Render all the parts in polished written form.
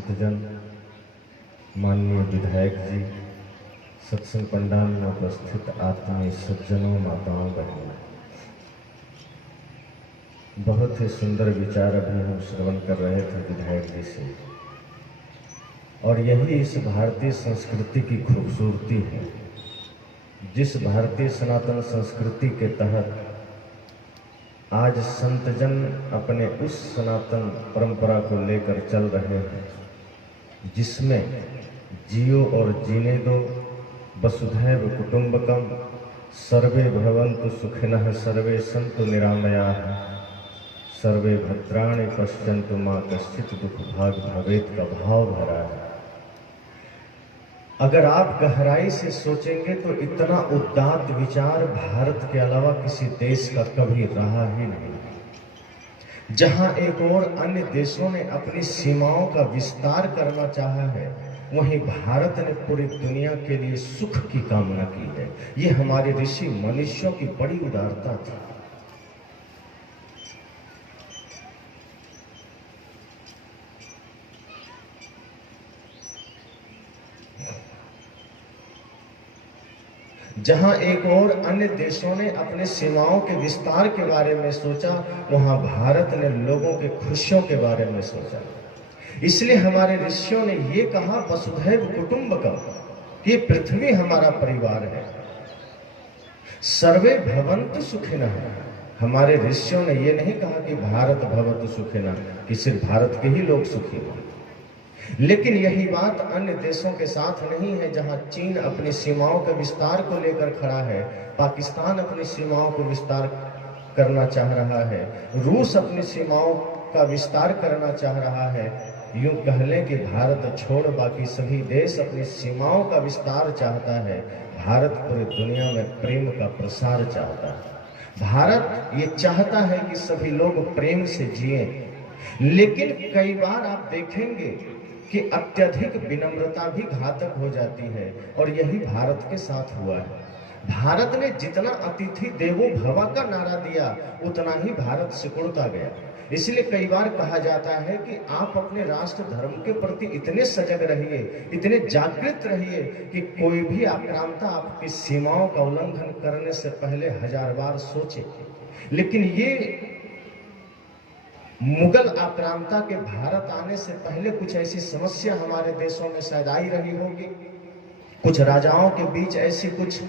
संतजन, माननीय विधायक जी, सत्संग पंडाल में उपस्थित आत्मीय सज्जनों, माताओं, बहनों, बहुत ही सुंदर विचार अभी हम श्रवण कर रहे थे विधायक जी से। और यही इस भारतीय संस्कृति की खूबसूरती है। जिस भारतीय सनातन संस्कृति के तहत आज संतजन अपने उस सनातन परंपरा को लेकर चल रहे हैं, जिसमें जियो और जीने दो, वसुधैव कुटुंबकम, सर्वे भवन्तु सुखिनः, सर्वे सन्तु निरामयाः, सर्वे भद्राणि पश्यन्तु मा कश्चित् दुःख भाग भवेत् का भाव भरा है। अगर आप गहराई से सोचेंगे तो इतना उदात्त विचार भारत के अलावा किसी देश का कभी रहा ही नहीं। जहां एक और अन्य देशों ने अपनी सीमाओं का विस्तार करना चाहा है, वहीं भारत ने पूरी दुनिया के लिए सुख की कामना की है। ये हमारे ऋषि मनुष्यों की बड़ी उदारता थी। जहां एक और अन्य देशों ने अपने सीमाओं के विस्तार के बारे में सोचा, वहां भारत ने लोगों के खुशियों के बारे में सोचा। इसलिए हमारे ऋषियों ने ये कहा, वसुधैव कुटुंबकम, ये पृथ्वी हमारा परिवार है। सर्वे भवन्तु सुखिनः, हमारे ऋषियों ने ये नहीं कहा कि भारत भवतु सुखिनः, कि सिर्फ भारत के ही लोग सुखी हों। लेकिन यही बात अन्य देशों के साथ नहीं है। जहां चीन अपनी सीमाओं के विस्तार को लेकर खड़ा है, पाकिस्तान अपनी सीमाओं को विस्तार करना चाह रहा है, रूस अपनी सीमाओं का विस्तार करना चाह रहा है, यूं कह लें कि भारत छोड़ बाकी सभी देश अपनी सीमाओं का विस्तार चाहता है। भारत पूरी दुनिया में प्रेम का प्रसार चाहता है। भारत ये चाहता है कि सभी लोग प्रेम से जिए। लेकिन कई बार आप देखेंगे कि अत्यधिक विनम्रता भी घातक हो जाती है, और यही भारत के साथ हुआ है। भारत ने जितना अतिथि देवो भव का नारा दिया, उतना ही भारत सिकुड़ता गया। इसलिए कई बार कहा जाता है कि आप अपने राष्ट्र धर्म के प्रति इतने सजग रहिए, इतने जागृत रहिए कि कोई भी आक्रांता आपकी सीमाओं का उल्लंघन करने से पहले 1000 बार सोचे। लेकिन ये मुगल आक्रांता के भारत आने से पहले कुछ ऐसी समस्या हमारे देशों में शायद आई रही होगी। कुछ राजाओं के बीच ऐसी कुछ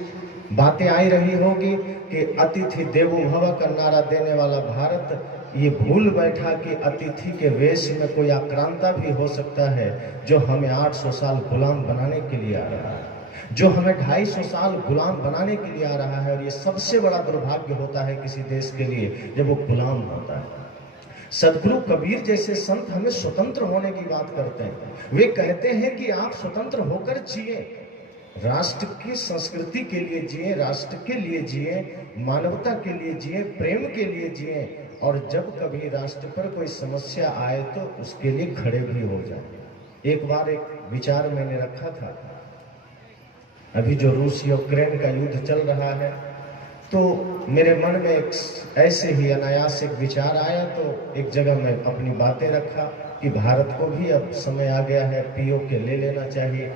बातें आई रही होगी कि अतिथि देवो भव का नारा देने वाला भारत ये भूल बैठा कि अतिथि के वेश में कोई आक्रांता भी हो सकता है, जो हमें 800 साल गुलाम बनाने के लिए आ रहा है, जो हमें 250 साल गुलाम बनाने के लिए आ रहा है। और ये सबसे बड़ा दुर्भाग्य होता है किसी देश के लिए जब वो गुलाम होता है। सदगुरु कबीर जैसे संत हमें स्वतंत्र होने की बात करते हैं। वे कहते हैं कि आप स्वतंत्र होकर जिए, राष्ट्र की संस्कृति के लिए जिए, राष्ट्र के लिए जिए, मानवता के लिए जिए, प्रेम के लिए जिए, और जब कभी राष्ट्र पर कोई समस्या आए तो उसके लिए खड़े भी हो जाए। एक बार एक विचार मैंने रखा था, अभी जो रूस यूक्रेन का युद्ध चल रहा है, तो मेरे मन में एक ऐसे ही अनायास एक विचार आया। तो एक जगह मैं अपनी बातें रखा कि भारत को भी अब समय आ गया है पीओके ले लेना चाहिए।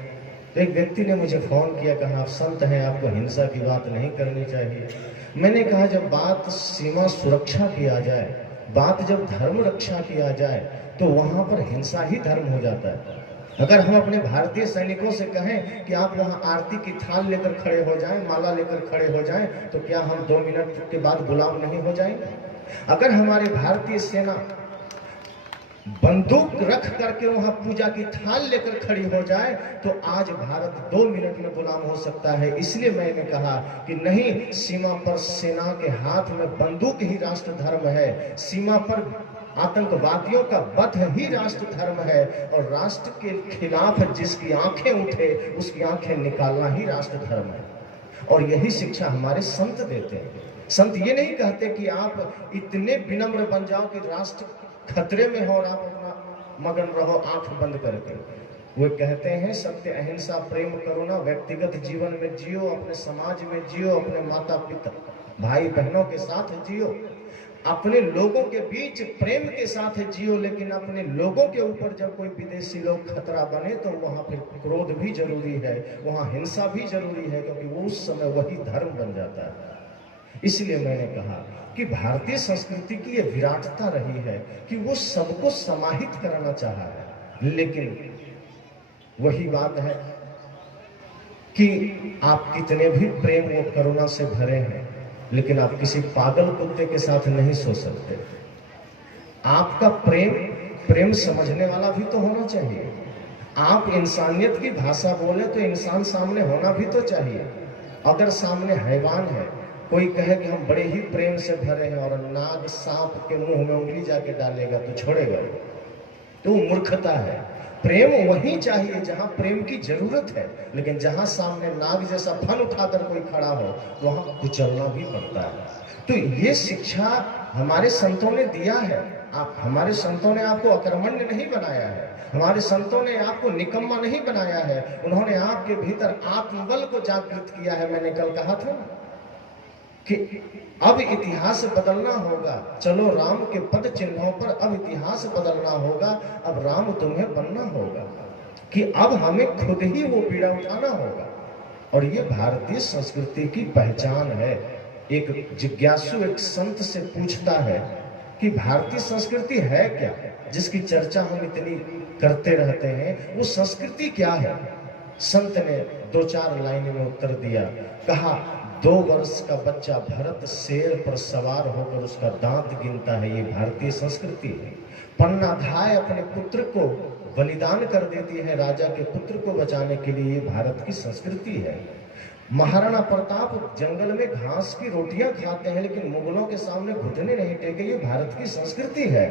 तो एक व्यक्ति ने मुझे फ़ोन किया, कहा आप संत हैं, आपको हिंसा की बात नहीं करनी चाहिए। मैंने कहा जब बात सीमा सुरक्षा की आ जाए, बात जब धर्म रक्षा की आ जाए, तो वहाँ पर हिंसा ही धर्म हो जाता है। अगर हम अपने भारतीय सैनिकों से कहें कि आप वहां आरती की थाल लेकर खड़े हो जाएं, माला लेकर खड़े हो जाएं, तो क्या हम 2 मिनट के बाद गुलाम नहीं हो जाएंगे? अगर हमारी भारतीय सेना बंदूक रख करके वहां पूजा की थाल लेकर खड़ी हो जाए, तो आज भारत 2 मिनट में गुलाम हो सकता है। इसलिए मैंने कहा कि नहीं, सीमा पर सेना के हाथ में बंदूक ही राष्ट्र धर्म है, सीमा पर आतंकवादियों का वध ही राष्ट्र धर्म है, और राष्ट्र के खिलाफ जिसकी आंखें उठे उसकी आंखें निकालना ही राष्ट्र धर्म है। और यही शिक्षा हमारे संत देते हैं। संत ये नहीं कहते कि आप इतने विनम्र बन जाओ कि राष्ट्र खतरे में हो और आप अपना मगन रहो आंख बंद करके। वो कहते हैं सत्य, अहिंसा, प्रेम, करुणा, व्यक्तिगत जीवन में जियो, अपने समाज में जियो, अपने माता पिता भाई बहनों के साथ जियो। अपने लोगों के बीच प्रेम के साथ जियो, लेकिन अपने लोगों के ऊपर जब कोई विदेशी लोग खतरा बने तो वहां फिर क्रोध भी जरूरी है, वहां हिंसा भी जरूरी है, क्योंकि वो उस समय वही धर्म बन जाता है। इसलिए मैंने कहा कि भारतीय संस्कृति की ये विराटता रही है कि वो सबको समाहित कराना चाहा है, लेकिन वही बात है कि आप कितने भी प्रेम और करुणा से भरे हैं, लेकिन आप किसी पागल कुत्ते के साथ नहीं सो सकते। आपका प्रेम समझने वाला भी तो होना चाहिए। आप इंसानियत की भाषा बोले तो इंसान सामने होना भी तो चाहिए। अगर सामने हैवान है, कोई कहे कि हम बड़े ही प्रेम से भरे हैं और नाग सांप के मुंह में उंगली जाके डालेगा तो छोड़ेगा, तो मूर्खता है। प्रेम वहीं चाहिए जहां प्रेम की जरूरत है, लेकिन जहां सामने नाग जैसा फन उठाकर कोई खड़ा हो तो वहां कुचलना भी पड़ता है। तो ये शिक्षा हमारे संतों ने दिया है। हमारे संतों ने आपको अकर्मण्य नहीं बनाया है, हमारे संतों ने आपको निकम्मा नहीं बनाया है, उन्होंने आपके भीतर आत्मबल को जागृत किया है। मैंने कल कहा था कि अब इतिहास बदलना होगा, चलो राम के पद चिन्हों पर अब इतिहास बदलना होगा, अब राम तुम्हें बनना होगा, कि अब हमें खुद ही वो पीड़ा उठाना होगा। और ये भारतीय संस्कृति की पहचान है। एक जिज्ञासु एक संत से पूछता है कि भारतीय संस्कृति है क्या, जिसकी चर्चा हम इतनी करते रहते हैं, वो संस्कृति क्या है? संत ने 2-4 लाइन में उत्तर दिया। कहा, 2 वर्ष का बच्चा भरत शेर पर सवार होकर उसका दांत गिनता है, ये भारतीय संस्कृति है। पन्नाधाय अपने पुत्र को बलिदान कर देती है राजा के पुत्र को बचाने के लिए, ये भारत की संस्कृति है। महाराणा प्रताप जंगल में घास की रोटियां खाते हैं, लेकिन मुगलों के सामने घुटने नहीं टेके, ये भारत की संस्कृति है।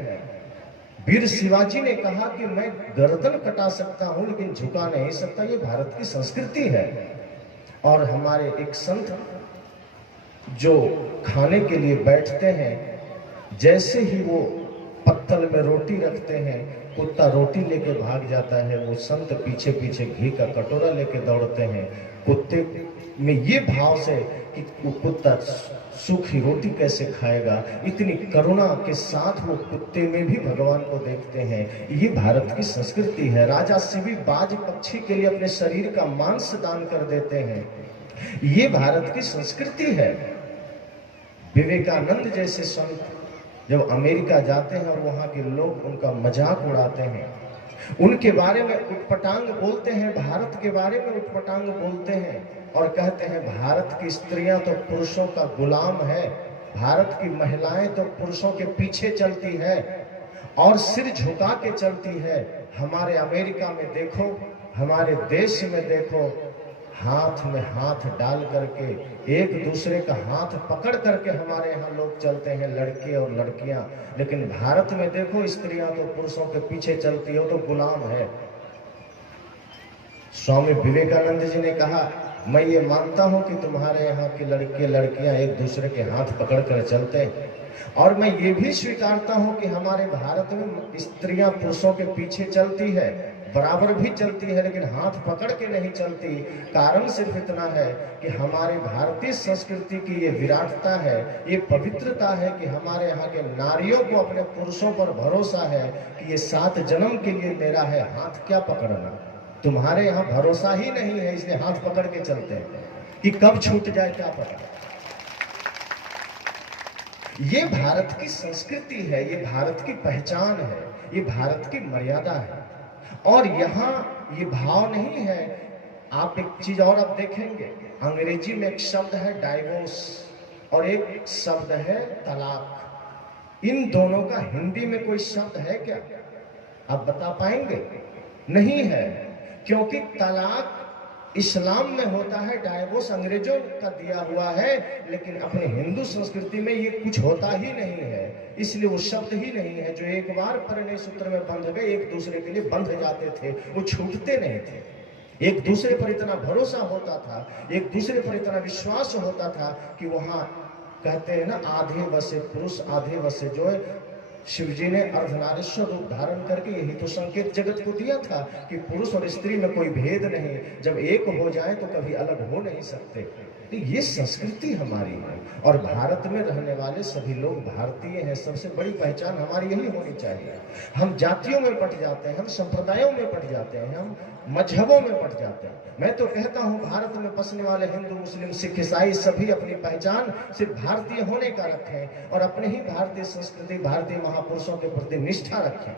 वीर शिवाजी ने कहा कि मैं गर्दन कटा सकता हूं लेकिन झुका नहीं सकता, ये भारत की संस्कृति है। और हमारे एक संत जो खाने के लिए बैठते हैं, जैसे ही वो पत्तल में रोटी रखते हैं, कुत्ता रोटी लेके भाग जाता है, वो संत पीछे पीछे घी का कटोरा लेके दौड़ते हैं, कुत्ते में ये भाव से कि वो कुत्ता सूखी रोटी कैसे खाएगा, इतनी करुणा के साथ वो कुत्ते में भी भगवान को देखते हैं। ये भारत की संस्कृति है। राजा शिवी बाज पक्षी के लिए अपने शरीर का मांस दान कर देते हैं, ये भारत की संस्कृति है। विवेकानंद जैसे संत जब अमेरिका जाते हैं और वहां के लोग उनका मजाक उड़ाते हैं, उनके बारे में उटपटांग बोलते हैं, भारत के बारे में उटपटांग बोलते हैं और कहते हैं भारत की स्त्रियां तो पुरुषों का गुलाम है, भारत की महिलाएं तो पुरुषों के पीछे चलती है और सिर झुका के चलती है। हमारे अमेरिका में देखो, हमारे देश में देखो, हाथ में हाथ डाल करके एक दूसरे का हाथ पकड़ करके हमारे यहाँ लोग चलते हैं, लड़के और लड़कियां। लेकिन भारत में देखो, स्त्रियां तो पुरुषों के पीछे चलती हो तो गुलाम है। स्वामी विवेकानंद जी ने कहा, मैं ये मानता हूं कि तुम्हारे यहाँ के लड़के लड़कियां एक दूसरे के हाथ पकड़ कर चलते हैं, और मैं ये भी स्वीकारता हूं कि हमारे भारत में स्त्रियां पुरुषों के पीछे चलती है, बराबर भी चलती है, लेकिन हाथ पकड़ के नहीं चलती। कारण सिर्फ इतना है कि हमारे भारतीय संस्कृति की ये विराटता है, ये पवित्रता है कि हमारे यहाँ के नारियों को अपने पुरुषों पर भरोसा है कि ये 7 जन्म के लिए मेरा है, हाथ क्या पकड़ना। तुम्हारे यहाँ भरोसा ही नहीं है, इसलिए हाथ पकड़ के चलते हैं कि कब छूट जाए क्या पता। ये भारत की संस्कृति है, ये भारत की पहचान है, ये भारत की मर्यादा है। और यहाँ ये भाव नहीं है। आप एक चीज और आप देखेंगे, अंग्रेजी में एक शब्द है डाइवोर्स और एक शब्द है तलाक। इन दोनों का हिंदी में कोई शब्द है क्या? आप बता पाएंगे? नहीं है, क्योंकि तलाक इस्लाम में होता है, डाइवोर्स अंग्रेजों का दिया हुआ है, लेकिन अपने हिंदू संस्कृति में ये कुछ होता ही नहीं है, इसलिए वो शब्द ही नहीं है। जो एक बार परिणय सूत्र में बंध गए, एक दूसरे के लिए बंध जाते थे, वो छूटते नहीं थे। एक दूसरे पर इतना भरोसा होता था, एक दूसरे पर इतना विश्वास होता था कि वहां कहते हैं ना, आधे बसे पुरुष आधे बसे जो है। शिव जी ने अर्धनारीश्वर रूप धारण करके यही तो संकेत जगत को दिया था कि पुरुष और स्त्री में कोई भेद नहीं, जब एक हो जाए तो कभी अलग हो नहीं सकते। तो ये संस्कृति हमारी है और भारत में रहने वाले सभी लोग भारतीय हैं। सबसे बड़ी पहचान हमारी यही होनी चाहिए। हम जातियों में बट जाते हैं, हम संप्रदायों में बट जाते हैं, हम मजहबों में बट जाते हैं। मैं तो कहता हूं भारत में बसने वाले हिंदू, मुस्लिम, सिख, ईसाई सभी अपनी पहचान सिर्फ भारतीय होने का रखें और अपने ही भारतीय संस्कृति, भारतीय महापुरुषों के प्रति निष्ठा रखें।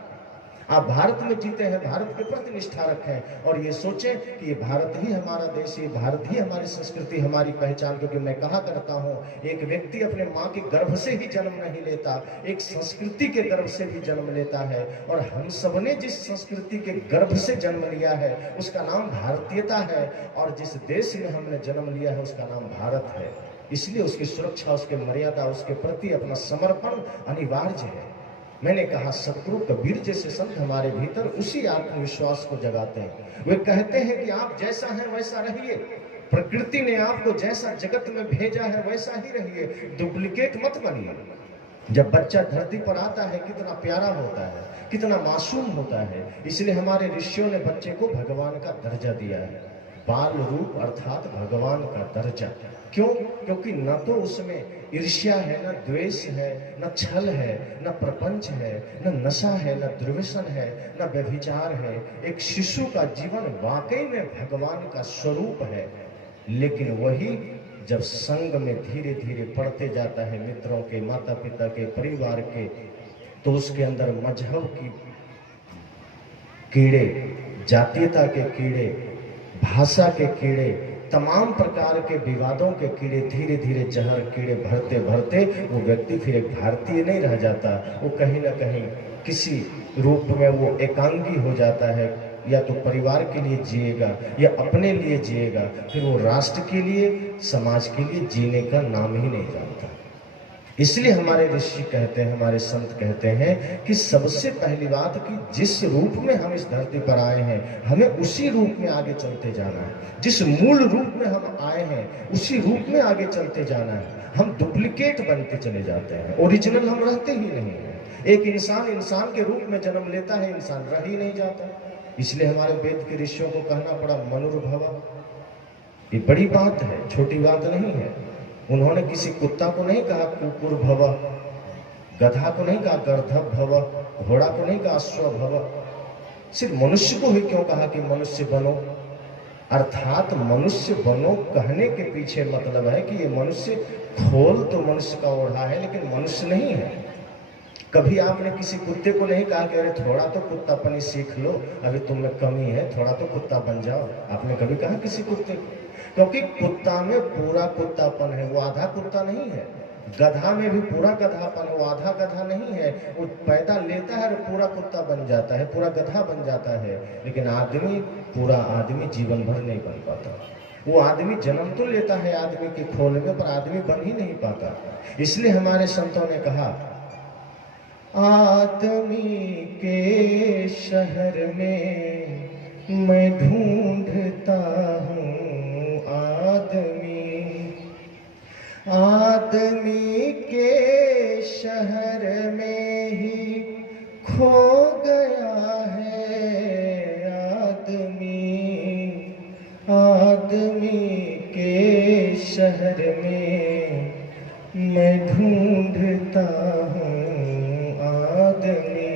आप भारत में जीते हैं, भारत के प्रति निष्ठा रखें और ये सोचें कि ये भारत ही हमारा देश है, भारत ही हमारी संस्कृति, हमारी पहचान। क्योंकि मैं कहा करता हूँ, एक व्यक्ति अपने माँ के गर्भ से ही जन्म नहीं लेता, एक संस्कृति के गर्भ से भी जन्म लेता है। और हम सब ने जिस संस्कृति के गर्भ से जन्म लिया है उसका नाम भारतीयता है और जिस देश में हमने जन्म लिया है उसका नाम भारत है। इसलिए उसकी सुरक्षा, उसकी मर्यादा, उसके प्रति अपना समर्पण अनिवार्य है। मैंने कहा सतगुरु कबीर जैसे संत हमारे भीतर उसी आत्मविश्वास को जगाते हैं। वे कहते हैं कि आप जैसा हैं वैसा रहिए, प्रकृति ने आपको जैसा जगत में भेजा है वैसा ही रहिए, डुप्लीकेट मत बनिए। जब बच्चा धरती पर आता है कितना प्यारा होता है, कितना मासूम होता है। इसलिए हमारे ऋषियों ने बच्चे को भगवान का दर्जा दिया है, बाल रूप अर्थात भगवान का दर्जा। क्यों? क्योंकि न तो उसमें ईर्ष्या है, न द्वेष है, न छल है, न प्रपंच है, न नशा है, न दुर्व्यसन है, न व्यभिचार है। एक शिशु का जीवन वाकई में भगवान का स्वरूप है। लेकिन वही जब संग में धीरे धीरे पढ़ते जाता है, मित्रों के, माता पिता के, परिवार के, तो उसके अंदर मजहब की कीड़े, जातीयता के कीड़े, भाषा के कीड़े, तमाम प्रकार के विवादों के कीड़े, धीरे धीरे जहर कीड़े भरते भरते वो व्यक्ति फिर एक भारतीय नहीं रह जाता। वो कहीं ना कहीं किसी रूप में वो एकांगी हो जाता है। या तो परिवार के लिए जिएगा या अपने लिए जिएगा, फिर वो राष्ट्र के लिए, समाज के लिए जीने का नाम ही नहीं जानता। इसलिए हमारे ऋषि कहते हैं, हमारे संत कहते हैं कि सबसे पहली बात कि जिस रूप में हम इस धरती पर आए हैं हमें उसी रूप में आगे चलते जाना है। जिस मूल रूप में हम आए हैं उसी रूप में आगे चलते जाना है। हम डुप्लीकेट बनते चले जाते हैं, ओरिजिनल हम रहते ही नहीं हैं। एक इंसान इंसान के रूप में जन्म लेता है, इंसान रह ही नहीं जाता। इसलिए हमारे वेद के ऋषियों को कहना पड़ा मनुर्भव। ये बड़ी बात है, छोटी बात नहीं है। उन्होंने किसी कुत्ता को नहीं कहा कुकुर भव, गधा को नहीं कहा गर्दभ भव, घोड़ा को नहीं कहा अश्व भव, सिर्फ मनुष्य को ही क्यों कहा कि मनुष्य बनो। अर्थात मनुष्य बनो कहने के पीछे मतलब है कि ये मनुष्य, खोल तो मनुष्य का ओढ़ा है लेकिन मनुष्य नहीं है। कभी आपने किसी कुत्ते को नहीं कहा कि अरे थोड़ा तो कुत्तापनी सीख लो, अभी तुम में कमी है, थोड़ा तो कुत्ता बन जाओ। आपने कभी कहा किसी कुत्ते को? क्योंकि कुत्ता में पूरा कुत्तापन है, वो आधा कुत्ता नहीं है। गधा में भी पूरा गधापन है, वो आधा गधा नहीं है। वो पैदा लेता है और पूरा कुत्ता बन जाता है, पूरा गधा बन जाता है। लेकिन आदमी, पूरा आदमी जीवन भर नहीं बन पाता। वो आदमी जन्म तो लेता है आदमी के खोल में, पर आदमी बन ही नहीं पाता। इसलिए हमारे संतों ने कहा, आदमी के शहर में मैं ढूंढता हूँ आदमी के शहर में ही खो गया है आदमी के शहर में मैं ढूंढता हूँ आदमी।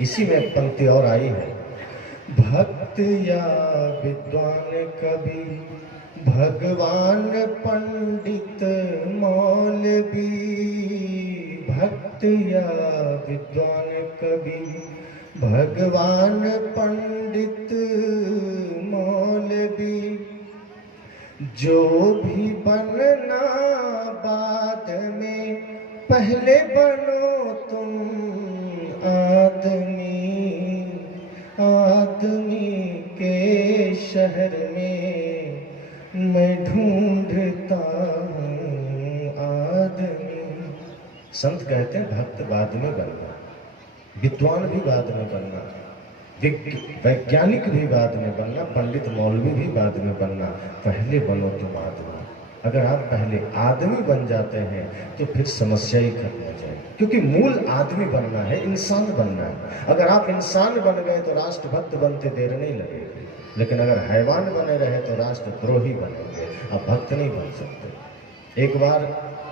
इसी में पंक्ति और आई है, भक्त या विद्वान कवि, भगवान पंडित मौलवी। भक्त या विद्वान कवि, भगवान पंडित मौलवी, जो भी बनना बाद में पहले बनो तुम आदमी के शहर में मैं ढूंढता हूँ आदमी। संत कहते हैं भक्त बाद में बनना, विद्वान भी बाद में बनना, वैज्ञानिक भी बाद में बनना, पंडित मौलवी भी बाद में बनना, पहले बनो तुम आदमी। अगर आप पहले आदमी बन जाते हैं तो फिर समस्या ही खत्म हो जाएगी। क्योंकि मूल आदमी बनना है, इंसान बनना है। अगर आप इंसान बन गए तो राष्ट्रभक्त बनते देर नहीं लगेगी। लेकिन अगर हैवान बने रहे तो राष्ट्रद्रोही बनेंगे, आप भक्त नहीं बन सकते। एक बार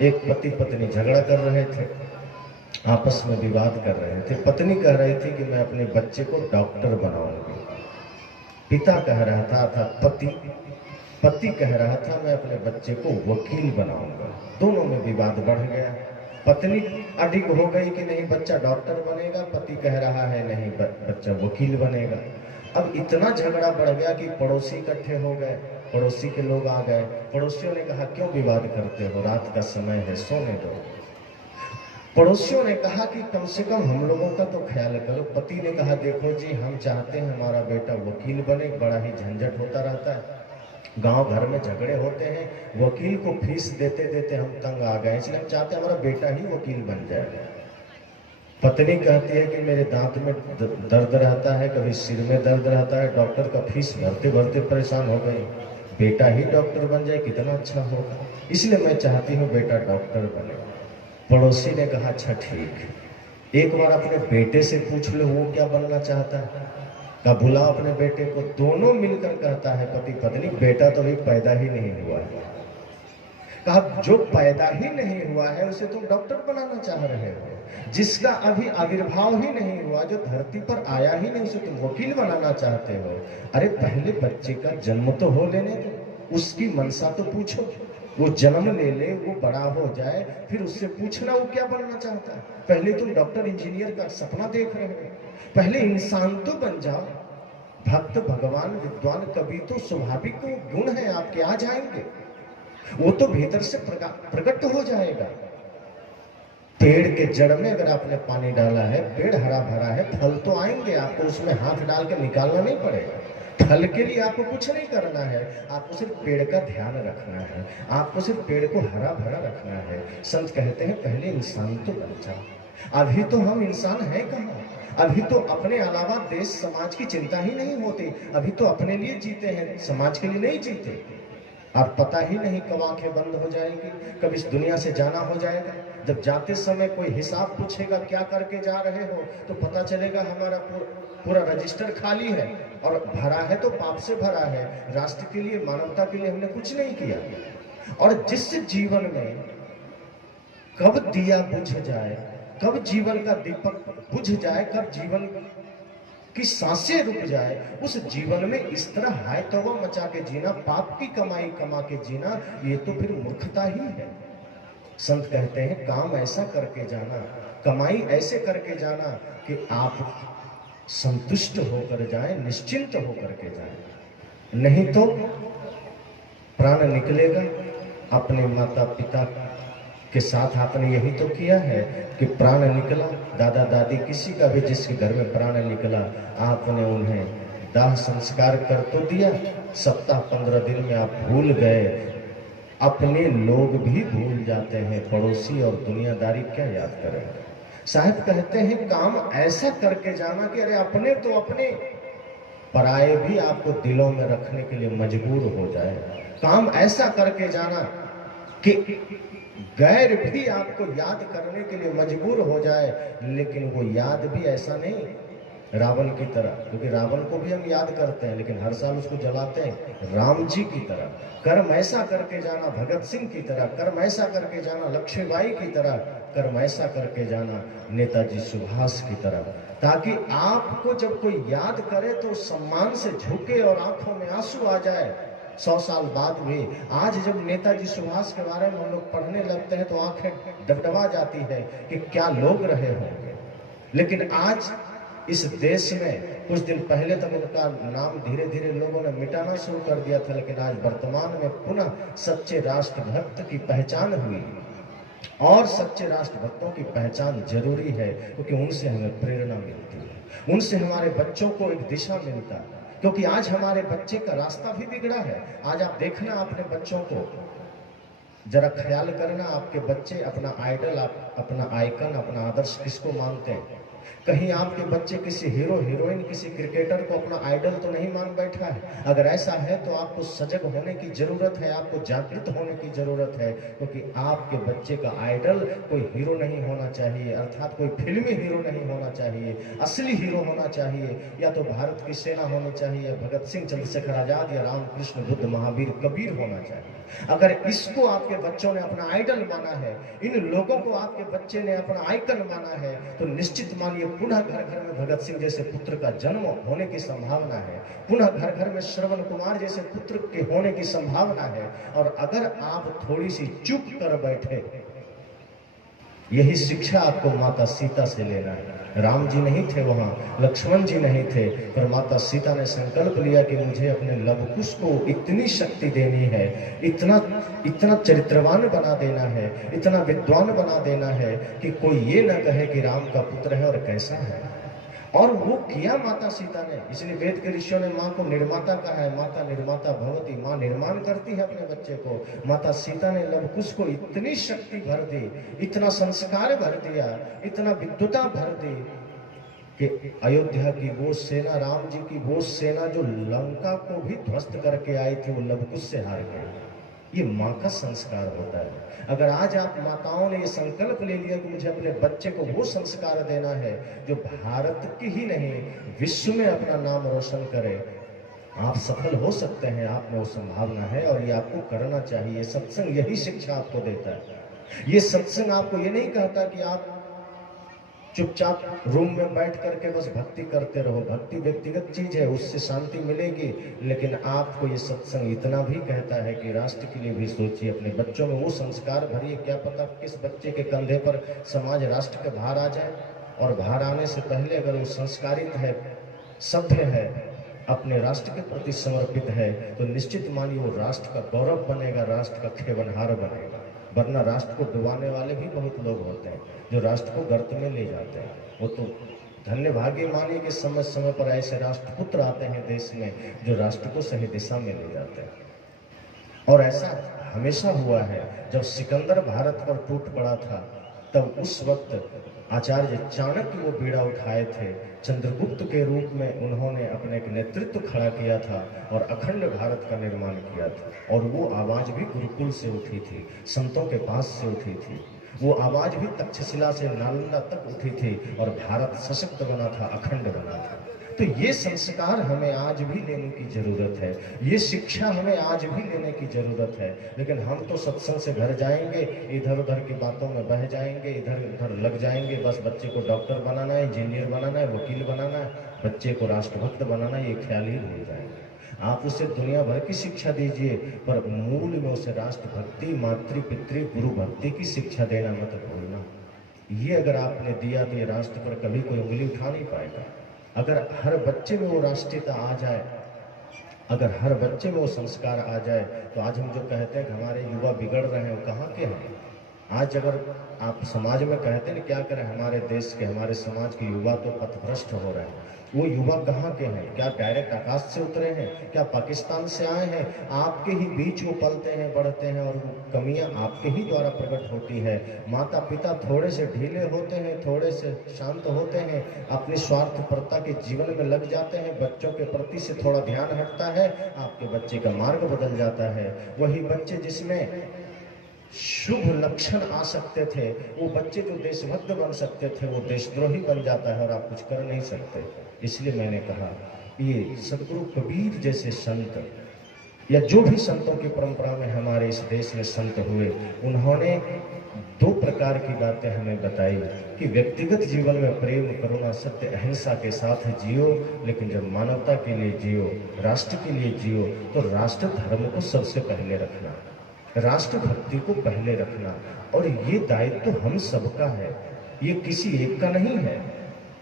एक पति पत्नी झगड़ा कर रहे थे, आपस में विवाद कर रहे थे। पत्नी कह रही थी कि मैं अपने बच्चे को डॉक्टर बनाऊंगी, पिता कह रहा था पति कह रहा था मैं अपने बच्चे को वकील बनाऊंगा। दोनों में विवाद बढ़ गया। पत्नी अडिग हो गई कि नहीं बच्चा डॉक्टर बनेगा, पति कह रहा है नहीं बच्चा वकील बनेगा। अब इतना झगड़ा बढ़ गया कि पड़ोसी इकट्ठे हो गए, पड़ोसी के लोग आ गए। पड़ोसियों ने कहा क्यों विवाद करते हो, रात का समय है, सोने दो। पड़ोसियों ने कहा कि कम से कम हम लोगों का तो ख्याल करो। पति ने कहा देखो जी, हम चाहते हैं हमारा बेटा वकील बने, बड़ा ही झंझट होता रहता है, गांव घर में झगड़े होते हैं, वकील को फीस देते देते हम तंग आ गए, इसलिए हम चाहते हैं हमारा बेटा ही वकील बन जाए। पत्नी कहती है कि मेरे दांत में दर्द रहता है, कभी सिर में दर्द रहता है, डॉक्टर का फीस भरते भरते परेशान हो गई, बेटा ही डॉक्टर बन जाए कितना अच्छा होगा, इसलिए मैं चाहती हूँ बेटा डॉक्टर बने। पड़ोसी ने कहा अच्छा ठीक, एक बार अपने बेटे से पूछ लो वो क्या बनना चाहता है। का बुलाओ अपने बेटे को। दोनों मिलकर कहता है पति पत्नी, बेटा तो अभी पैदा ही नहीं हुआ है। कहा जो पैदा ही नहीं हुआ है उसे तुम डॉक्टर बनाना चाह रहे हो, जिसका अभी आविर्भाव ही नहीं हुआ, जो धरती पर आया ही नहीं, उसे तुम वकील बनाना चाहते हो। अरे पहले बच्चे का जन्म तो हो लेने दो, उसकी मनसा तो पूछो, वो जन्म ले ले, वो बड़ा हो जाए, फिर उससे पूछना वो क्या बनना चाहता है। पहले तुम डॉक्टर इंजीनियर का सपना देख रहे हो, पहले इंसान तो बन जाओ। भक्त भगवान विद्वान कवि तो स्वाभाविक गुण है आपके, आ जाएंगे, वो तो भीतर से प्रकट हो जाएगा। पेड़ के जड़ में अगर आपने पानी डाला है, पेड़ हरा भरा है, फल तो आएंगे, आपको उसमें हाथ डाल के निकालना नहीं पड़ेगा। फल के लिए आपको कुछ नहीं करना है, आपको सिर्फ पेड़ का ध्यान रखना है, आपको सिर्फ पेड़ को हरा भरा रखना है। संत कहते हैं पहले इंसान तो बन जाओ। अभी तो हम इंसान हैं कहाँ, अभी तो अपने अलावा देश समाज की चिंता ही नहीं होती, अभी तो अपने लिए जीते हैं, समाज के लिए नहीं जीते। और पता ही नहीं कब आंखें बंद हो जाएगी, कब इस दुनिया से जाना हो जाएगा। जब जाते समय कोई हिसाब पूछेगा क्या करके जा रहे हो, तो पता चलेगा हमारा पूरा रजिस्टर खाली है, और भरा है तो पाप से भरा है। राष्ट्र के लिए, मानवता के लिए हमने कुछ नहीं किया। और जिस जीवन में कब दिया बुझ जाए, कब जीवन का दीपक बुझ जाए, कब जीवन की सांसें रुक जाए, उस जीवन में इस तरह हाय तौबा मचा के जीना, पाप की कमाई कमा के जीना, ये तो फिर मूर्खता ही है। संत कहते हैं काम ऐसा करके जाना, कमाई ऐसे करके जाना कि आप संतुष्ट होकर जाएं, निश्चिंत होकर के जाएं। नहीं तो प्राण निकलेगा। अपने माता पिता के साथ आपने यही तो किया है कि प्राण निकला, दादा दादी किसी का भी जिसके घर में प्राण निकला, आपने उन्हें दाह संस्कार कर तो दिया, सप्ताह 15 दिन में आप भूल गए। अपने लोग भी भूल जाते हैं, पड़ोसी और दुनियादारी क्या याद करें। साहब कहते हैं काम ऐसा करके जाना कि अरे अपने तो अपने, पराए भी आपको दिलों में रखने के लिए मजबूर हो जाए। काम ऐसा करके जाना कि गैर भी आपको याद करने के लिए मजबूर हो जाए, लेकिन वो याद भी ऐसा नहीं रावण की तरह, क्योंकि रावण को भी हम याद करते हैं लेकिन हर साल उसको जलाते हैं, राम जी की तरह। कर्म ऐसा करके जाना भगत सिंह की तरह, कर्म ऐसा करके जाना लक्ष्मीबाई की तरह, कर्म ऐसा करके जाना नेताजी सुभाष की तरह, ताकि आपको जब कोई याद करे तो सम्मान से झुके और आंखों में आंसू आ जाए। 100 साल बाद भी आज जब नेताजी सुभाष के बारे में हम लोग पढ़ने लगते हैं तो आंखें डबडबा जाती है कि क्या लोग रहे होंगे। लेकिन आज इस देश में कुछ दिन पहले तक उनका नाम धीरे धीरे लोगों ने मिटाना शुरू कर दिया था, लेकिन आज वर्तमान में पुनः सच्चे राष्ट्रभक्त की पहचान हुई। और सच्चे राष्ट्रभक्तों की पहचान जरूरी है, क्योंकि उनसे हमें प्रेरणा मिलती है, उनसे हमारे बच्चों को एक दिशा मिलता है। क्योंकि आज हमारे बच्चे का रास्ता भी बिगड़ा है। आज आप देखना अपने बच्चों को, जरा ख्याल करना, आपके बच्चे अपना आइडल, अपना आइकन, अपना आदर्श किसको मानते हैं। कहीं आपके बच्चे किसी हीरो हीरोइन किसी क्रिकेटर को अपना आइडल तो नहीं मान बैठा है? अगर ऐसा है तो आपको सजग होने की जरूरत है, आपको जागृत होने की जरूरत है, क्योंकि आपके बच्चे का आइडल कोई हीरो नहीं होना चाहिए, अर्थात कोई फिल्मी हीरो नहीं होना चाहिए, असली हीरो होना चाहिए। या तो भारत की सेना होनी चाहिए, भगत सिंह, चंद्रशेखर आजाद या रामकृष्ण, बुद्ध, महावीर, कबीर होना चाहिए। अगर इसको आपके बच्चों ने अपना आइडल माना है, इन लोगों को आपके बच्चे ने अपना आइकन माना है, तो निश्चित मानिए पुनः घर घर में भगत सिंह जैसे पुत्र का जन्म होने की संभावना है, पुनः घर घर में श्रवण कुमार जैसे पुत्र के होने की संभावना है। और अगर आप थोड़ी सी चुप कर बैठे, यही शिक्षा आपको माता सीता से लेना है। राम जी नहीं थे वहां, लक्ष्मण जी नहीं थे, पर माता सीता ने संकल्प लिया कि मुझे अपने लव कुश को इतनी शक्ति देनी है, इतना चरित्रवान बना देना है, इतना विद्वान बना देना है कि कोई ये न कहे कि राम का पुत्र है और कैसा है। और वो किया माता सीता ने। इसलिए वेद के ऋषियों ने माँ को निर्माता कहा है, माता निर्माता भवती, माँ निर्माण करती है अपने बच्चे को। माता सीता ने लव कुश को इतनी शक्ति भर दी, इतना संस्कार भर दिया, इतना विद्वता भर दी कि अयोध्या की वो सेना, राम जी की वो सेना जो लंका को भी ध्वस्त करके आई थी, वो लव कुश से हार गई। ये माँ का संस्कार होता है। अगर आज आप माताओं ने ये संकल्प ले लिया कि मुझे अपने बच्चे को वो संस्कार देना है जो भारत की ही नहीं विश्व में अपना नाम रोशन करे, आप सफल हो सकते हैं। आप में वो संभावना है और ये आपको करना चाहिए। सत्संग यही शिक्षा आपको देता है। ये सत्संग आपको ये नहीं कहता कि आप चुपचाप रूम में बैठ करके बस भक्ति करते रहो। भक्ति व्यक्तिगत चीज है, उससे शांति मिलेगी, लेकिन आपको ये सत्संग इतना भी कहता है कि राष्ट्र के लिए भी सोचिए, अपने बच्चों में वो संस्कार भरिए। क्या पता किस बच्चे के कंधे पर समाज राष्ट्र के भार आ जाए, और भार आने से पहले अगर वो संस्कारित है, सभ्य है, अपने राष्ट्र के प्रति समर्पित है, तो निश्चित मानिए वो राष्ट्र का गौरव बनेगा, राष्ट्र का खेवनहार बनेगा। वरना राष्ट्र को डुबाने वाले भी बहुत लोग होते हैं जो राष्ट्र को गर्त में ले जाते हैं। वो तो धन्य भाग्य मानिए कि समय समय पर ऐसे राष्ट्रपुत्र आते हैं देश में जो राष्ट्र को सही दिशा में ले जाते हैं। और ऐसा हमेशा हुआ है। जब सिकंदर भारत पर टूट पड़ा था, तब उस वक्त आचार्य चाणक्य वो बीड़ा उठाए थे। चंद्रगुप्त के रूप में उन्होंने अपने एक नेतृत्व खड़ा किया था और अखंड भारत का निर्माण किया था। और वो आवाज भी गुरुकुल से उठी थी, संतों के पास से उठी थी। वो आवाज भी तक्षशिला से नालंदा तक उठी थी और भारत सशक्त बना था, अखंड बना था। तो ये संस्कार हमें आज भी लेने की जरूरत है, ये शिक्षा हमें आज भी लेने की जरूरत है। लेकिन हम तो सत्संग से घर जाएंगे, इधर उधर की बातों में बह जाएंगे, इधर उधर लग जाएंगे। बस बच्चे को डॉक्टर बनाना है, इंजीनियर बनाना है, वकील बनाना है, बच्चे को राष्ट्रभक्त बनाना है, ये ख्याल ही भूल जाएंगे। आप उसे दुनिया भर की शिक्षा दीजिए, पर मूल में उसे राष्ट्रभक्ति, मातृ पितृ गुरु भक्ति की शिक्षा देना मत भूलना। ये अगर आपने दिया तो ये राष्ट्र पर कभी कोई उंगली उठा नहीं पाएगा। अगर हर बच्चे में वो राष्ट्रीयता आ जाए, अगर हर बच्चे में वो संस्कार आ जाए, तो आज हम जो कहते हैं कि हमारे युवा बिगड़ रहे हैं, वो कहाँ के हैं? आज अगर आप समाज में कहते हैं क्या करें, हमारे देश के, हमारे समाज के युवा तो पथभ्रष्ट हो रहे हैं, वो युवा कहाँ के हैं? क्या डायरेक्ट आकाश से उतरे हैं? क्या पाकिस्तान से आए हैं? आपके ही बीच वो पलते हैं, बढ़ते हैं, और वो कमियां आपके ही द्वारा प्रकट होती है। माता पिता थोड़े से ढीले होते हैं, थोड़े से शांत होते हैं, अपनी स्वार्थपरता के जीवन में लग जाते हैं, बच्चों के प्रति से थोड़ा ध्यान हटता है, आपके बच्चे का मार्ग बदल जाता है। वही बच्चे जिसमें शुभ लक्षण आ सकते थे, वो बच्चे जो देशभक्त बन सकते थे, वो देशद्रोही बन जाता है और आप कुछ कर नहीं सकते। इसलिए मैंने कहा ये सदगुरु कबीर जैसे संत, या जो भी संतों की परंपरा में हमारे इस देश में संत हुए, उन्होंने दो प्रकार की बातें हमें बताई कि व्यक्तिगत जीवन में प्रेम, करुणा, सत्य, अहिंसा के साथ जियो, लेकिन जब मानवता के लिए जियो, राष्ट्र के लिए जियो, तो राष्ट्र धर्म को सबसे पहले रखना, राष्ट्र भक्ति को पहले रखना। और ये दायित्व तो हम सबका है, ये किसी एक का नहीं है।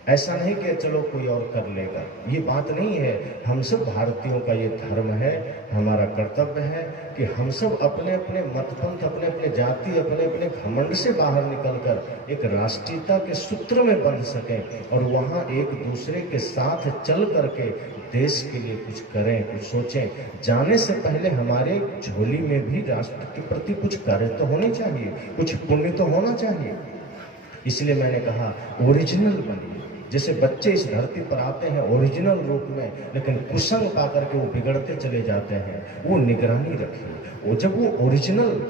ऐसा नहीं कि चलो कोई और कर लेगा, ये बात नहीं है। हम सब भारतीयों का ये धर्म है, हमारा कर्तव्य है कि हम सब अपने अपने मतपंथ, अपने अपने जाति, अपने अपने घमंड से बाहर निकलकर एक राष्ट्रीयता के सूत्र में बंध सकें और वहाँ एक दूसरे के साथ चल करके देश के लिए कुछ करें, कुछ सोचें। जाने से पहले हमारे झोली में भी राष्ट्र के प्रति कुछ कार्य तो होने चाहिए, कुछ पुण्य तो होना चाहिए। इसलिए मैंने कहा ओरिजिनल बनिए, जैसे बच्चे इस धरती पर आते हैं ओरिजिनल रूप में, लेकिन कुसंग पा करके वो बिगड़ते चले जाते हैं। वो निगरानी रखिए। वो जब वो ओरिजिनल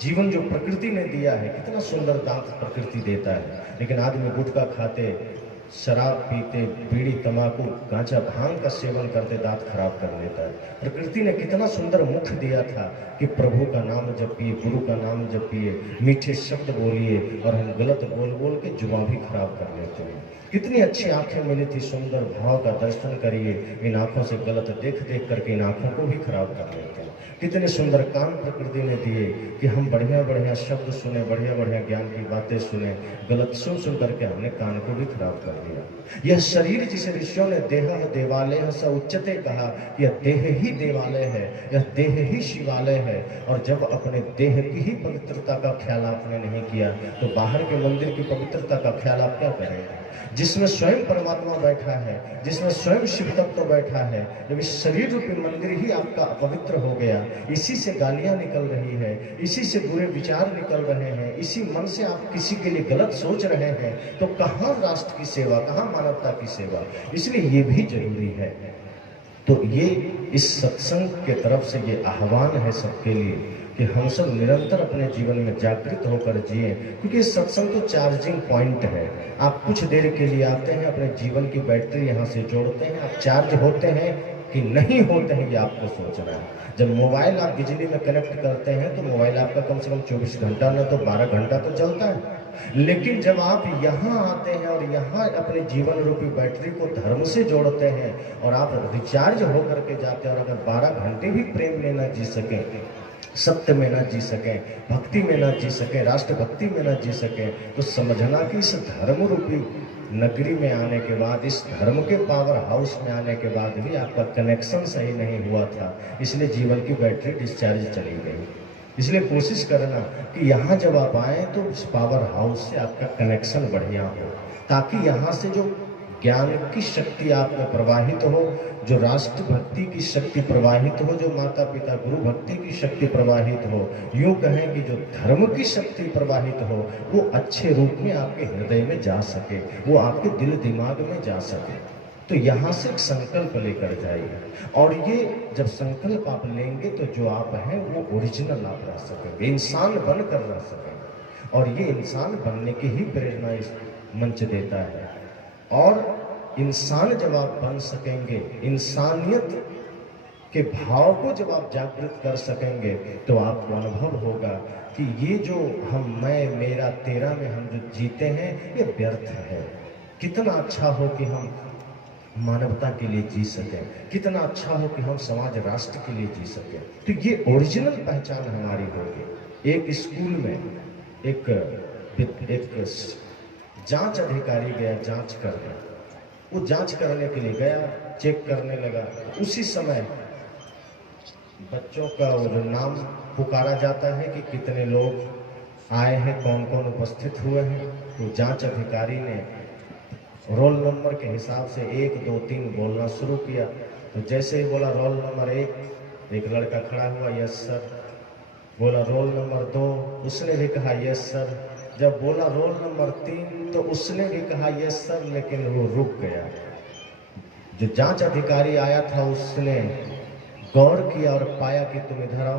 जीवन जो प्रकृति ने दिया है, कितना सुंदर दांत प्रकृति देता है, लेकिन आदमी गुटखा खाते, शराब पीते, बीड़ी तंबाकू गांजा भांग का सेवन करते दांत खराब कर लेता है। प्रकृति ने कितना सुंदर मुख दिया था कि प्रभु का नाम जपिए, गुरु का नाम जपिए, मीठे शब्द बोलिए, और हम गलत बोल बोल के जुबान भी खराब कर लेते हैं। कितनी अच्छी आंखें मिली थी, सुंदर भाव का दर्शन करिए, इन आंखों से गलत देख देख करके इन आंखों को भी खराब कर लेते हैं। कितने सुंदर कान प्रकृति ने दिए कि हम बढ़िया बढ़िया शब्द सुने, बढ़िया बढ़िया ज्ञान की बातें सुने, गलत सुन सुन करके हमने कान को भी खराब कर दिया। यह शरीर जिसे ऋषियों ने देह देवालय स उच्चते कहा, यह देह ही देवालय है, यह देह ही शिवालय है। और जब अपने देह की ही पवित्रता का ख्याल आपने नहीं किया तो बाहर के मंदिर की पवित्रता का ख्याल आप क्या करेंगे? जिसमें स्वयं परमात्मा बैठा है, जिसमें स्वयं शिव तत्व बैठा है, जब इस शरीर रूपी मंदिर ही आपका अपवित्र हो गया, इसी से गालियां निकल रही है, इसी से बुरे विचार निकल रहे हैं, इसी मन से आप किसी के लिए गलत सोच रहे हैं, तो कहाँ राष्ट्र की सेवा, कहाँ मानवता की सेवा? इसलिए ये भी जरूरी है। तो ये इस सत्संग के तरफ से ये आह्वान है सबके लिए कि हम सब निरंतर अपने जीवन में जागृत होकर जिए, क्योंकि सत्संग तो चार्जिंग पॉइंट है। आप कुछ देर के लिए आते हैं, अपने जीवन की बैटरी यहाँ से जोड़ते हैं, आप चार्ज होते हैं कि नहीं होते हैं ये आपको सोचना है। जब मोबाइल आप बिजली में कनेक्ट करते हैं तो मोबाइल आपका कम से कम 24 घंटा न तो 12 घंटा तो चलता है, लेकिन जब आप यहाँ आते हैं और यहाँ अपने जीवन रूपी बैटरी को धर्म से जोड़ते हैं और आप रिचार्ज होकर के जाते हैं, और अगर 12 घंटे भी प्रेम में न जी सकें, सत्य में न जी सकें, भक्ति में न जी सकें, राष्ट्र भक्ति में न जी सकें, तो समझना कि इस धर्म रूपी नगरी में आने के बाद, इस धर्म के पावर हाउस में आने के बाद भी आपका कनेक्शन सही नहीं हुआ था, इसलिए जीवन की बैटरी डिस्चार्ज चली गई। इसलिए कोशिश करना कि यहाँ जब आप आए तो इस पावर हाउस से आपका कनेक्शन बढ़िया हो, ताकि यहाँ से जो ज्ञान की शक्ति आप में प्रवाहित हो, जो राष्ट्र भक्ति की शक्ति प्रवाहित हो, जो माता पिता गुरु भक्ति की शक्ति प्रवाहित हो, यूँ कहें कि जो धर्म की शक्ति प्रवाहित हो, वो अच्छे रूप में आपके हृदय में जा सके, वो आपके दिल दिमाग में जा सके। तो यहाँ से एक संकल्प लेकर जाइए, और ये जब संकल्प आप लेंगे तो जो आप हैं वो ओरिजिनल आप रह सकेंगे, इंसान बनकर रह सकेंगे। और ये इंसान बनने की ही प्रेरणा इस मंच देता है। और इंसान जब आप बन सकेंगे, इंसानियत के भाव को जब आप जागृत कर सकेंगे, तो आपको अनुभव होगा कि ये जो हम मैं मेरा तेरा में हम जो जीते हैं ये व्यर्थ है। कितना अच्छा हो कि हम मानवता के लिए जी सकें, कितना अच्छा हो कि हम समाज राष्ट्र के लिए जी सकें। तो ये ओरिजिनल पहचान हमारी होगी। एक स्कूल में एक जांच अधिकारी गया जांच करने, वो जांच करने के लिए गया, चेक करने लगा। उसी समय बच्चों का वो जो नाम पुकारा जाता है कि कितने लोग आए हैं, कौन कौन उपस्थित हुए हैं, तो जांच अधिकारी ने रोल नंबर के हिसाब से 1 2 3 बोलना शुरू किया। तो जैसे ही बोला रोल नंबर 1, एक लड़का खड़ा हुआ, यस सर। बोला रोल नंबर 2, उसने भी कहा यस सर। जब बोला रोल नंबर 3 तो उसने भी कहा यस सर, लेकिन वो रुक गया। जो जांच अधिकारी आया था उसने गौर किया और पाया कि तुम इधर आओ,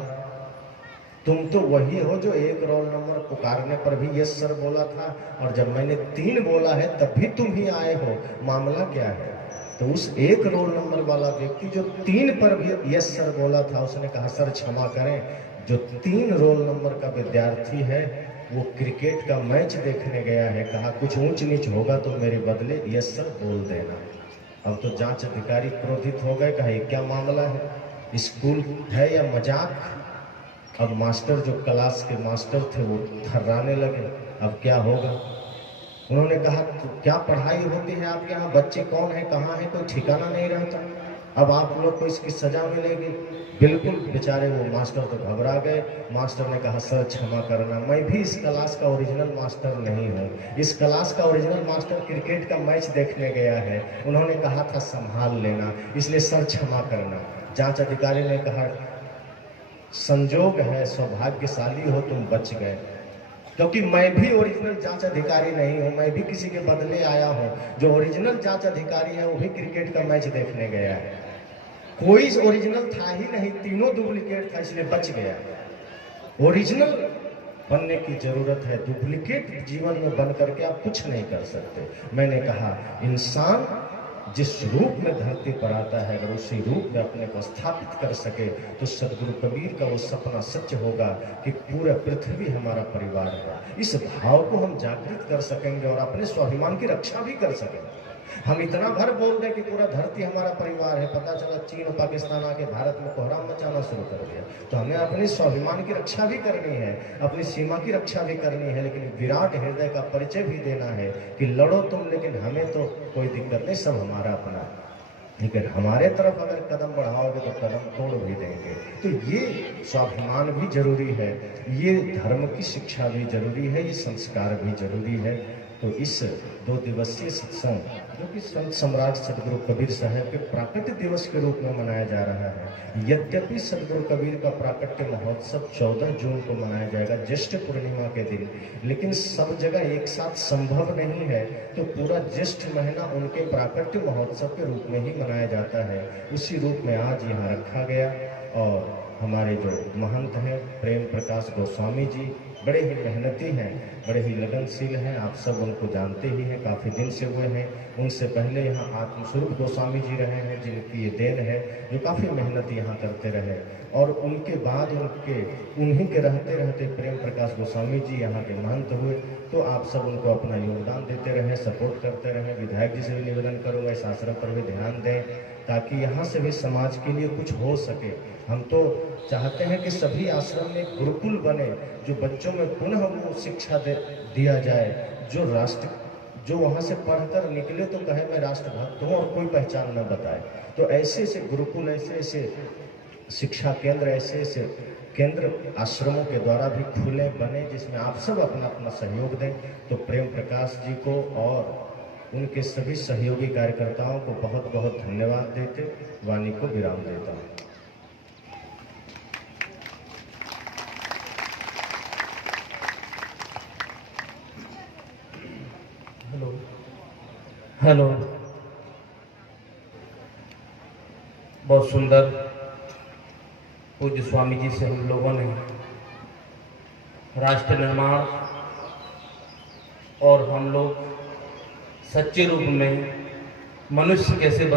तुम तो वही हो जो 1 रोल नंबर पुकारने पर भी यस सर बोला था, और जब मैंने 3 बोला है तब भी तुम ही आए हो, मामला क्या है? तो उस 1 रोल नंबर वाला व्यक्ति जो 3 पर भी यस सर बोला था, उसने कहा सर क्षमा करें, जो 3 रोल नंबर का विद्यार्थी है वो क्रिकेट का मैच देखने गया है, कहा कुछ ऊंच नीच होगा तो मेरे बदले यस सर बोल देना। अब तो जांच अधिकारी क्रोधित हो गए, कहा ये क्या मामला है, स्कूल है या मजाक? अब मास्टर जो क्लास के मास्टर थे वो थर्राने लगे, अब क्या होगा? उन्होंने कहा तो क्या पढ़ाई होती है आपके यहाँ, बच्चे कौन है, कहाँ है, कोई ठिकाना नहीं रहता, अब आप लोग को इसकी सजा मिलेगी। बिल्कुल बेचारे वो मास्टर तो घबरा गए। मास्टर ने कहा सर क्षमा करना, मैं भी इस क्लास का ओरिजिनल मास्टर नहीं हूँ, इस क्लास का ओरिजिनल मास्टर क्रिकेट का मैच देखने गया है, उन्होंने कहा था संभाल लेना, इसलिए सर क्षमा करना। जांच अधिकारी ने कहा संजोग है, सौभाग्यशाली हो तुम बच गए। क्योंकि मैं भी ओरिजिनल जांच अधिकारी नहीं हूं, मैं भी किसी के बदले आया हूं। जो ओरिजिनल जांच अधिकारी है वो भी क्रिकेट का मैच देखने गया है। कोई ओरिजिनल था ही नहीं, तीनों डुप्लीकेट था, इसलिए बच गया। ओरिजिनल बनने की जरूरत है, डुप्लीकेट जीवन में बन करके आप कुछ नहीं कर सकते। मैंने कहा इंसान जिस रूप में धरती पर आता है, अगर उसी रूप में अपने को स्थापित कर सके तो सदगुरु कबीर का वो सपना सच होगा कि पूरा पृथ्वी हमारा परिवार है। इस भाव को हम जागृत कर सकेंगे और अपने स्वाभिमान की रक्षा भी कर सकेंगे। हम इतना भर बोल रहे कि पूरा धरती हमारा परिवार है, पता चला चीन और पाकिस्तान आके भारत में कोहराम मचाना शुरू कर दिया। तो हमें अपने स्वाभिमान की रक्षा भी करनी है, अपनी सीमा की रक्षा भी करनी है, लेकिन विराट हृदय का परिचय भी देना है कि लड़ो तुम, लेकिन हमें तो कोई दिक्कत नहीं, सब हमारा अपना। लेकिन हमारे तरफ अगर कदम बढ़ाओगे तो कदम तोड़ भी देंगे। तो ये स्वाभिमान भी जरूरी है, ये धर्म की शिक्षा भी जरूरी है, ये संस्कार भी जरूरी है। तो इस 2 दिवसीय सत्संग जो कि संत सम्राट सदगुरु कबीर साहब के प्राकट्य दिवस के रूप में मनाया जा रहा है, यद्यपि सदगुरु कबीर का प्राकट्य महोत्सव 14 जून को मनाया जाएगा, ज्येष्ठ पूर्णिमा के दिन, लेकिन सब जगह एक साथ संभव नहीं है। तो पूरा ज्येष्ठ महीना उनके प्राकट्य महोत्सव के रूप में ही मनाया जाता है। उसी रूप में आज यहाँ रखा गया। और हमारे जो महंत हैं प्रेम प्रकाश गोस्वामी जी बड़े ही मेहनती हैं, बड़े ही लगनशील हैं, आप सब उनको जानते ही हैं, काफ़ी दिन से हुए हैं। उनसे पहले यहाँ आत्मस्वरूप गोस्वामी जी रहे हैं, जिनकी ये देन है, जो काफ़ी मेहनत यहाँ करते रहे। और उनके बाद उन्हीं के रहते रहते प्रेम प्रकाश गोस्वामी जी यहाँ के महंत हुए। तो आप सब उनको अपना योगदान देते रहें, सपोर्ट करते रहें। विधायक जी से भी निवेदन करूँगा इस आश्रम पर भी ध्यान दें, ताकि यहाँ से भी समाज के लिए कुछ हो सके। हम तो चाहते हैं कि सभी आश्रम में गुरुकुल बने, जो बच्चों में पुनः वो शिक्षा दिया जाए, जो वहाँ से पढ़कर निकले तो कहे मैं राष्ट्रभक्त हूँ और कोई पहचान न बताए। तो ऐसे ऐसे गुरुकुल, ऐसे ऐसे शिक्षा केंद्र, ऐसे ऐसे केंद्र आश्रमों के द्वारा भी खुले बने, जिसमें आप सब अपना अपना सहयोग दें। तो प्रेम प्रकाश जी को और उनके सभी सहयोगी कार्यकर्ताओं को बहुत बहुत धन्यवाद देते वाणी को विराम देता हूँ। हेलो, बहुत सुंदर पूज्य स्वामी जी से हम लोगों ने राष्ट्र निर्माण और हम लोग सच्चे रूप में मनुष्य कैसे